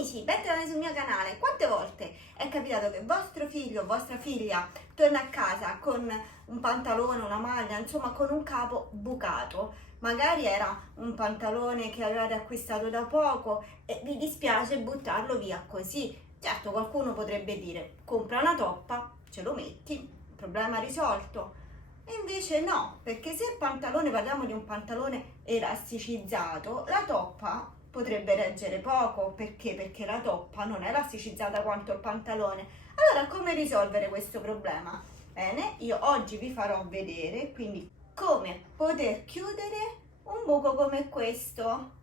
amici, bentornati sul mio canale. Quante volte è capitato che vostro figlio o vostra figlia torna a casa con un pantalone, una maglia, insomma con un capo bucato? Magari era un pantalone che avevate acquistato da poco e vi dispiace buttarlo via così. Certo, qualcuno potrebbe dire, compra una toppa, ce lo metti, problema risolto. E invece no, perché se il pantalone, parliamo di un pantalone elasticizzato, la toppa potrebbe reggere poco. Perché? Perché la toppa non è elasticizzata quanto il pantalone. Allora, come risolvere questo problema? Bene, io oggi vi farò vedere quindi come poter chiudere un buco come questo.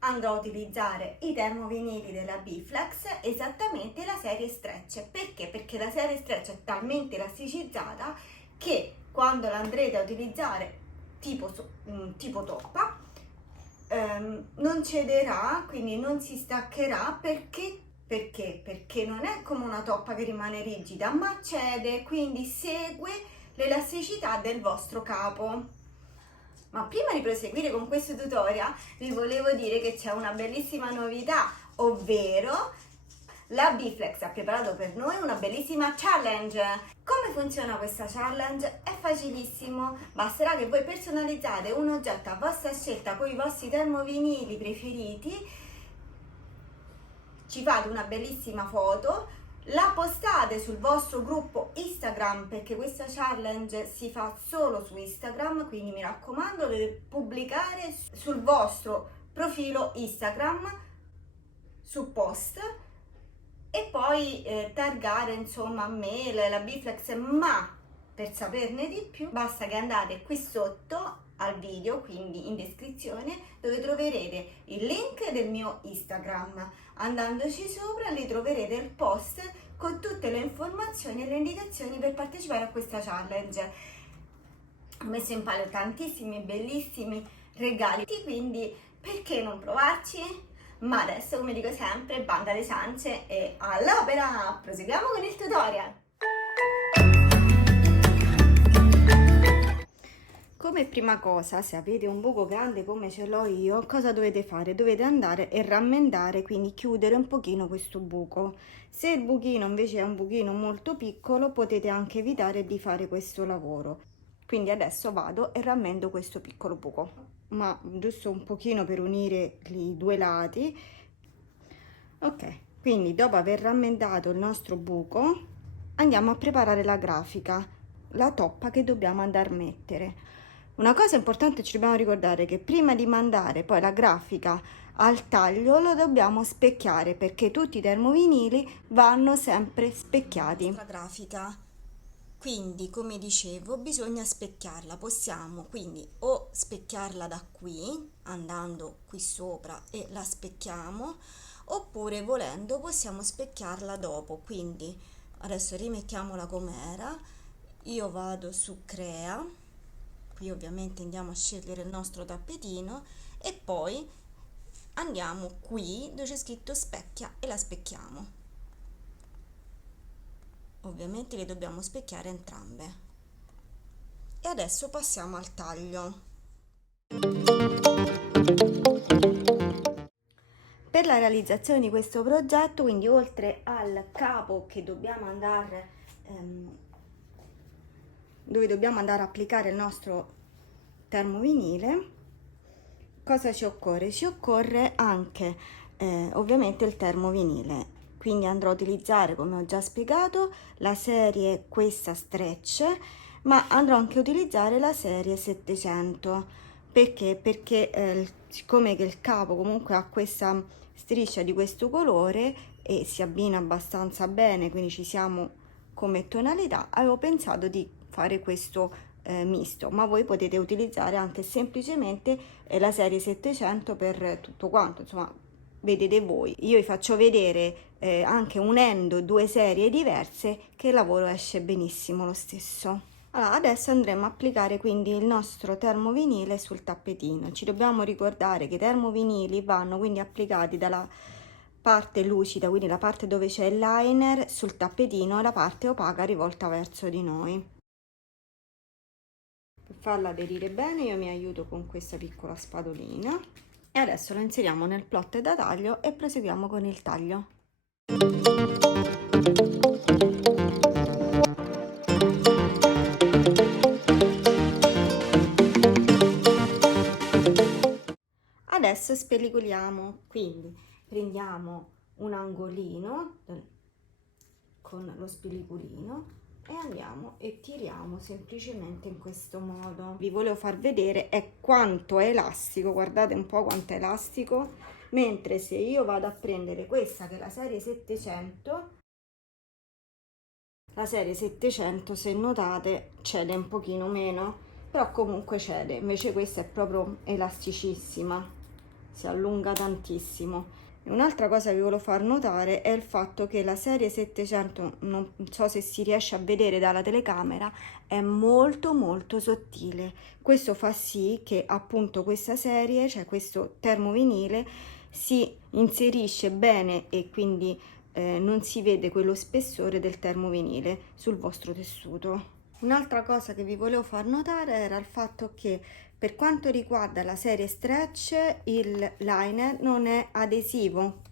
Andrò a utilizzare i termovinili della Biflex, esattamente la serie stretch. Perché? Perché la serie stretch è talmente elasticizzata che quando la andrete a utilizzare tipo toppa non cederà, quindi non si staccherà. Perché non è come una toppa che rimane rigida, ma cede, quindi segue l'elasticità del vostro capo. Ma prima di proseguire con questo tutorial vi volevo dire che c'è una bellissima novità, ovvero la Biflex ha preparato per noi una bellissima challenge. Come funziona questa challenge? È facilissimo, basterà che voi personalizzate un oggetto a vostra scelta con i vostri termovinili preferiti, ci fate una bellissima foto, la postate sul vostro gruppo Instagram, perché questa challenge si fa solo su Instagram, quindi mi raccomando, dovete pubblicare sul vostro profilo Instagram su post e poi taggare insomma me, la Biflex. Ma per saperne di più basta che andate qui sotto al video, quindi in descrizione, dove troverete il link del mio Instagram. Andandoci sopra lì troverete il post con tutte le informazioni e le indicazioni per partecipare a questa challenge. Ho messo in palio tantissimi bellissimi regali, quindi perché non provarci? Ma adesso, come dico sempre, banda alle ciance e all'opera! Proseguiamo con il tutorial! Come prima cosa, se avete un buco grande come ce l'ho io, cosa dovete fare? Dovete andare e rammendare, quindi chiudere un pochino questo buco. Se il buchino invece è un buchino molto piccolo, potete anche evitare di fare questo lavoro. Quindi adesso vado e rammendo questo piccolo buco, ma giusto un pochino per unire i due lati. Ok, quindi dopo aver rammendato il nostro buco, andiamo a preparare la grafica, la toppa che dobbiamo andare a mettere. Una cosa importante, ci dobbiamo ricordare che prima di mandare poi la grafica al taglio lo dobbiamo specchiare, perché tutti i termovinili vanno sempre specchiati. La grafica, quindi come dicevo, bisogna specchiarla. Possiamo quindi o specchiarla da qui, andando qui sopra e la specchiamo, oppure volendo possiamo specchiarla dopo. Quindi adesso rimettiamola com'era, io vado su crea, qui ovviamente andiamo a scegliere il nostro tappetino e poi andiamo qui dove c'è scritto specchia e la specchiamo. Ovviamente le dobbiamo specchiare entrambe. E adesso passiamo al taglio. Per la realizzazione di questo progetto, quindi oltre al capo che dobbiamo andare dove dobbiamo andare a applicare il nostro termovinile, cosa ci occorre? Ci occorre anche ovviamente il termovinile, quindi andrò a utilizzare, come ho già spiegato, la serie questa stretch, ma andrò anche a utilizzare la serie 700. Perché? Perché siccome che il capo comunque ha questa striscia di questo colore e si abbina abbastanza bene, quindi ci siamo come tonalità, avevo pensato di fare questo misto, ma voi potete utilizzare anche semplicemente la serie 700 per tutto quanto, insomma vedete voi. Io vi faccio vedere anche unendo due serie diverse che il lavoro esce benissimo lo stesso. Allora, adesso andremo a applicare quindi il nostro termovinile sul tappetino. Ci dobbiamo ricordare che i termovinili vanno quindi applicati dalla parte lucida, quindi la parte dove c'è il liner, sul tappetino, e la parte opaca rivolta verso di noi. Per farla aderire bene io mi aiuto con questa piccola spadolina E adesso lo inseriamo nel plot da taglio e proseguiamo con il taglio. Adesso spellicoliamo, quindi prendiamo un angolino con lo spellicolino e andiamo e tiriamo semplicemente in questo modo. Vi volevo far vedere è quanto è elastico, guardate un po' quanto è elastico, mentre se io vado a prendere questa che è la serie 700, se notate cede un pochino meno, però comunque cede, invece questa è proprio elasticissima, si allunga tantissimo. E un'altra cosa che vi volevo far notare è il fatto che la serie 700, non so se si riesce a vedere dalla telecamera, è molto molto sottile. Questo fa sì che appunto questa serie, cioè questo termovinile, si inserisce bene e quindi non si vede quello spessore del termovinile sul vostro tessuto. Un'altra cosa che vi volevo far notare era il fatto che per quanto riguarda la serie stretch il liner non è adesivo,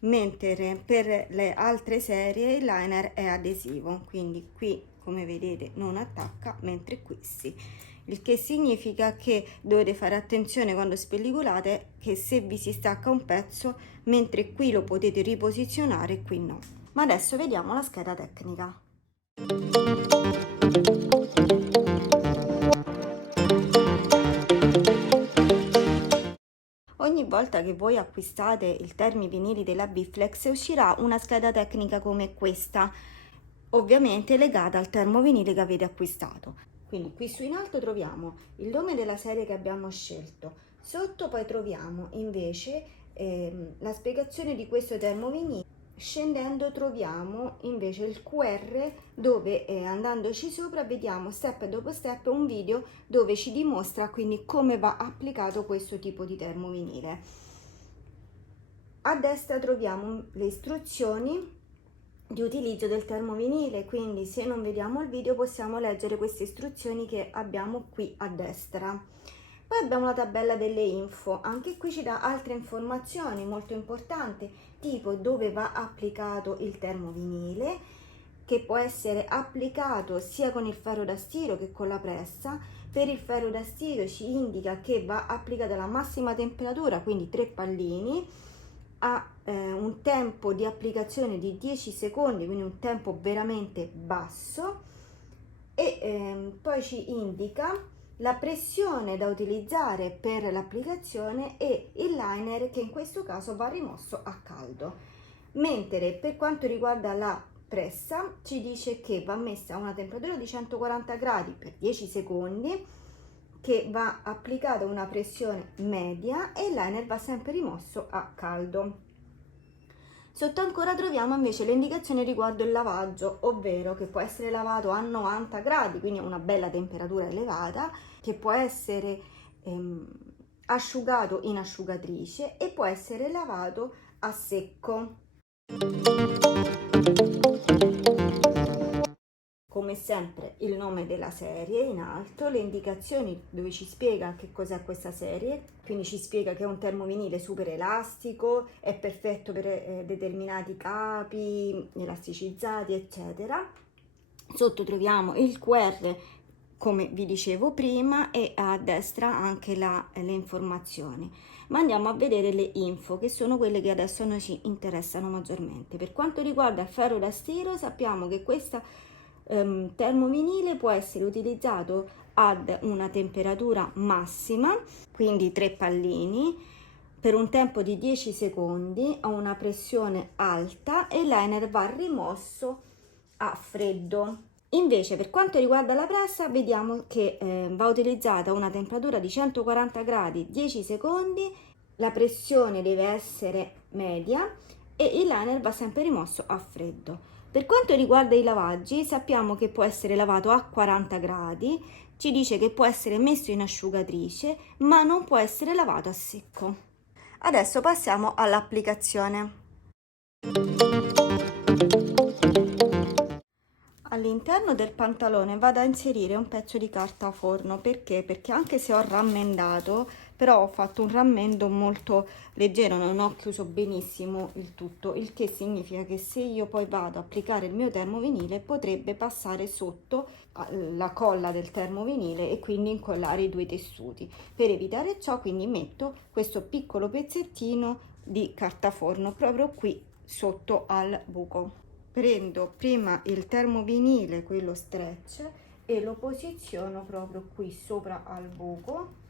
mentre per le altre serie il liner è adesivo, quindi qui come vedete non attacca, mentre qui sì. Il che significa che dovete fare attenzione quando spellicolate che se vi si stacca un pezzo, mentre qui lo potete riposizionare, qui no. Ma adesso vediamo la scheda tecnica. Ogni volta che voi acquistate il termovinili della Biflex uscirà una scheda tecnica come questa, ovviamente legata al termovinile che avete acquistato. Quindi qui su in alto troviamo il nome della serie che abbiamo scelto, sotto poi troviamo invece la spiegazione di questo termovinile. Scendendo troviamo invece il QR dove andandoci sopra vediamo step dopo step un video dove ci dimostra quindi come va applicato questo tipo di termovinile. A destra troviamo le istruzioni di utilizzo del termovinile, quindi se non vediamo il video possiamo leggere queste istruzioni che abbiamo qui a destra. Poi abbiamo la tabella delle info, anche qui ci dà altre informazioni molto importanti, tipo dove va applicato il termovinile, che può essere applicato sia con il ferro da stiro che con la pressa. Per il ferro da stiro ci indica che va applicata la massima temperatura, quindi 3 pallini, a un tempo di applicazione di 10 secondi, quindi un tempo veramente basso, e poi ci indica la pressione da utilizzare per l'applicazione e il liner che in questo caso va rimosso a caldo. Mentre per quanto riguarda la pressa ci dice che va messa a una temperatura di 140 gradi per 10 secondi, che va applicata una pressione media e il liner va sempre rimosso a caldo. Sotto ancora troviamo invece le indicazioni riguardo il lavaggio, ovvero che può essere lavato a 90 gradi, quindi a una bella temperatura elevata, che può essere asciugato in asciugatrice e può essere lavato a secco. Come sempre il nome della serie in alto, le indicazioni dove ci spiega che cos'è questa serie, quindi ci spiega che è un termovinile super elastico, è perfetto per determinati capi, elasticizzati eccetera. Sotto troviamo il QR come vi dicevo prima e a destra anche le informazioni. Ma andiamo a vedere le info che sono quelle che adesso a noi ci interessano maggiormente. Per quanto riguarda il ferro da stiro sappiamo che questa termovinile può essere utilizzato ad una temperatura massima, quindi 3 pallini, per un tempo di 10 secondi a una pressione alta e il liner va rimosso a freddo. Invece per quanto riguarda la pressa vediamo che va utilizzata a una temperatura di 140 gradi 10 secondi, la pressione deve essere media e il liner va sempre rimosso a freddo. Per quanto riguarda i lavaggi, sappiamo che può essere lavato a 40 gradi, ci dice che può essere messo in asciugatrice, ma non può essere lavato a secco. Adesso passiamo all'applicazione. All'interno del pantalone vado a inserire un pezzo di carta forno, perché? Perché anche se ho rammendato, però ho fatto un rammendo molto leggero, non ho chiuso benissimo il tutto, il che significa che se io poi vado ad applicare il mio termovinile potrebbe passare sotto la colla del termovinile e quindi incollare i due tessuti. Per evitare ciò, quindi metto questo piccolo pezzettino di carta forno proprio qui sotto al buco. Prendo prima il termovinile, quello stretch, e lo posiziono proprio qui sopra al buco.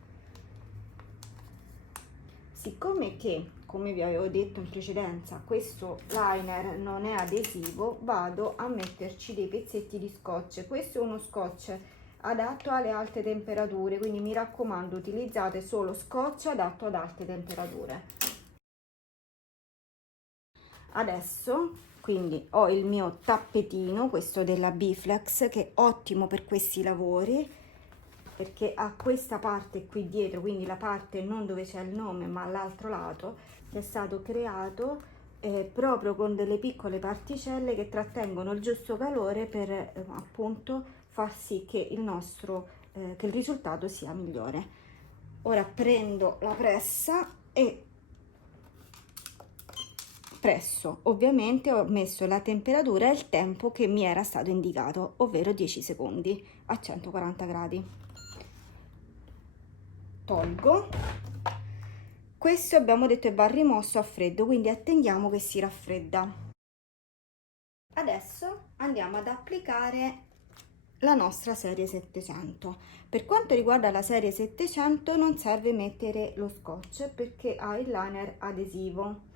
Siccome che, come vi avevo detto in precedenza, questo liner non è adesivo, vado a metterci dei pezzetti di scotch. Questo è uno scotch adatto alle alte temperature, quindi mi raccomando, utilizzate solo scotch adatto ad alte temperature. Adesso quindi ho il mio tappetino, questo della Biflex, che è ottimo per questi lavori perché ha questa parte qui dietro, quindi la parte non dove c'è il nome ma all'altro lato, che è stato creato proprio con delle piccole particelle che trattengono il giusto calore per appunto far sì che che il risultato sia migliore. Ora prendo la pressa e presso, ovviamente ho messo la temperatura e il tempo che mi era stato indicato, ovvero 10 secondi a 140 gradi. Tolgo. Questo abbiamo detto che va rimosso a freddo, quindi attendiamo che si raffredda. Adesso andiamo ad applicare la nostra serie 700. Per quanto riguarda la serie 700 non serve mettere lo scotch perché ha il liner adesivo.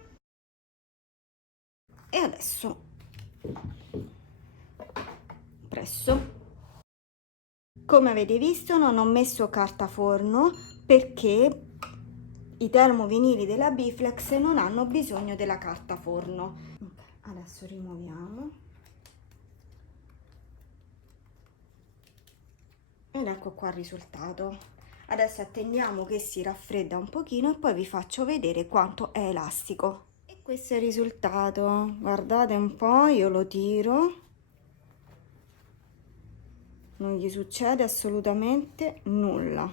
E adesso presso. Come avete visto non ho messo carta forno perché i termovinili della Biflex non hanno bisogno della carta forno. Adesso rimuoviamo ed ecco qua il risultato. Adesso attendiamo che si raffredda un pochino e poi vi faccio vedere quanto è elastico. E questo è il risultato, guardate un po', io lo tiro, non gli succede assolutamente nulla,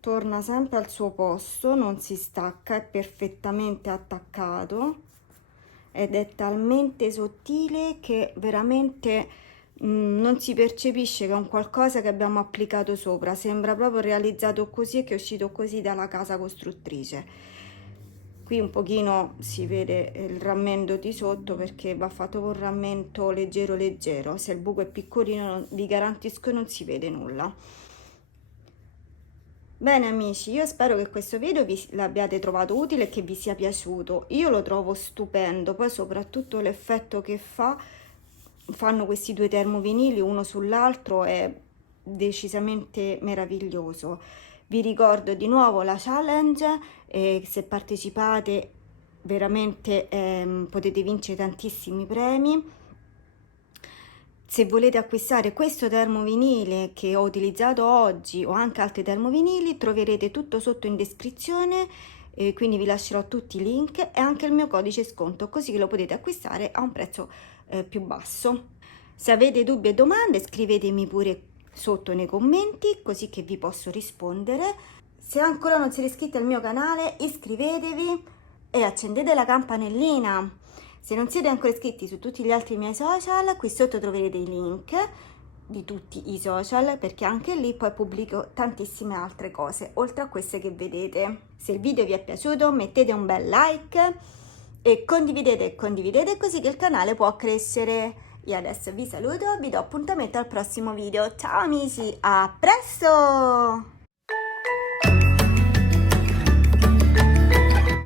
torna sempre al suo posto, non si stacca, è perfettamente attaccato ed è talmente sottile che veramente non si percepisce che è un qualcosa che abbiamo applicato sopra, sembra proprio realizzato così e che è uscito così dalla casa costruttrice. Qui un pochino si vede il rammendo di sotto perché va fatto con rammendo leggero leggero, se il buco è piccolino vi garantisco non si vede nulla. Bene amici, io spero che questo video vi l'abbiate trovato utile e che vi sia piaciuto. Io lo trovo stupendo, poi soprattutto l'effetto che fanno questi due termovinili uno sull'altro è decisamente meraviglioso. Vi ricordo di nuovo la challenge e se partecipate veramente potete vincere tantissimi premi. Se volete acquistare questo termovinile che ho utilizzato oggi o anche altri termovinili troverete tutto sotto in descrizione, quindi vi lascerò tutti i link e anche il mio codice sconto così che lo potete acquistare a un prezzo più basso. Se avete dubbi e domande scrivetemi pure sotto nei commenti così che vi posso rispondere. Se ancora non siete iscritti al mio canale iscrivetevi e accendete la campanellina. Se non siete ancora iscritti su tutti gli altri miei social, qui sotto troverete i link di tutti i social perché anche lì poi pubblico tantissime altre cose oltre a queste che vedete. Se il video vi è piaciuto mettete un bel like e condividete così che il canale può crescere. Io adesso vi saluto, vi do appuntamento al prossimo video. Ciao amici, a presto!